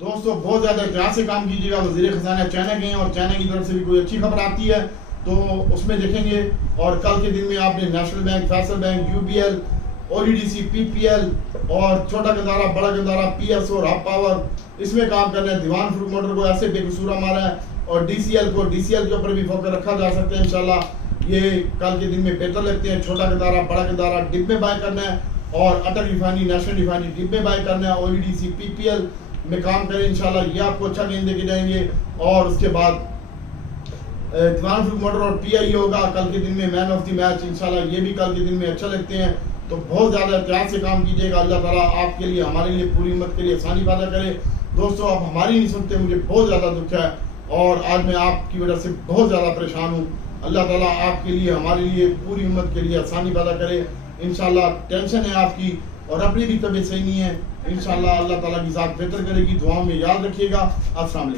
दोस्तों बहुत ज्यादा एहतियात से काम कीजिएगा। वज़ीर ख़ज़ाना चाइना गए हैं और चाइना की तरफ से भी कोई अच्छी खबर आती है तो उसमें देखेंगे। और कल के दिन में आपने national bank, Faisal bank, UBL, ODDC, PPL और छोटा गंदारा, बड़ा गंदारा, पीएसओ और हब पावर इसमें काम करना है। दीवान फ्रूट मोटर को ऐसे बेकसूरा मारा है और डीसीएल के ऊपर भी फोकस रखा जा सकता है इंशाल्लाह। ये कल के दिन में बेहतर लगते हैं। छोटा गंदारा, बड़ा गंदारा डिब्बे बाय करना है और अटल रिफाइनरी, नेशनल रिफाइनरी डिब्बे बाय करना है। ओडीडीसी, पीपीएल में काम करें इंशाल्लाह, ये आपको अच्छा गेंद देके जाएंगे। और उसके बाद दीवान फ्रूट मोटर और पीआई होगा कल के दिन में मैन ऑफ द मैच इंशाल्लाह, ये भी कल के दिन में अच्छा लगते हैं। तो बहुत ज़्यादा एहतियात से काम कीजिएगा। अल्लाह ताला आपके लिए, हमारे लिए, पूरी उम्मत के लिए आसानी पैदा करे। दोस्तों आप हमारी नहीं सुनते, मुझे बहुत ज़्यादा दुख है और आज मैं आपकी वजह से बहुत ज़्यादा परेशान हूँ। अल्लाह ताला आपके लिए, हमारे लिए, पूरी उम्मत के लिए आसानी पैदा करे इंशाल्लाह। टेंशन है आपकी और अपनी भी तबीयत सही नहीं है इंशाल्लाह। अल्लाह ताला की ज़ात बेहतर करेगी। दुआओं में याद रखिएगा। अस्सलाम वालेकुम।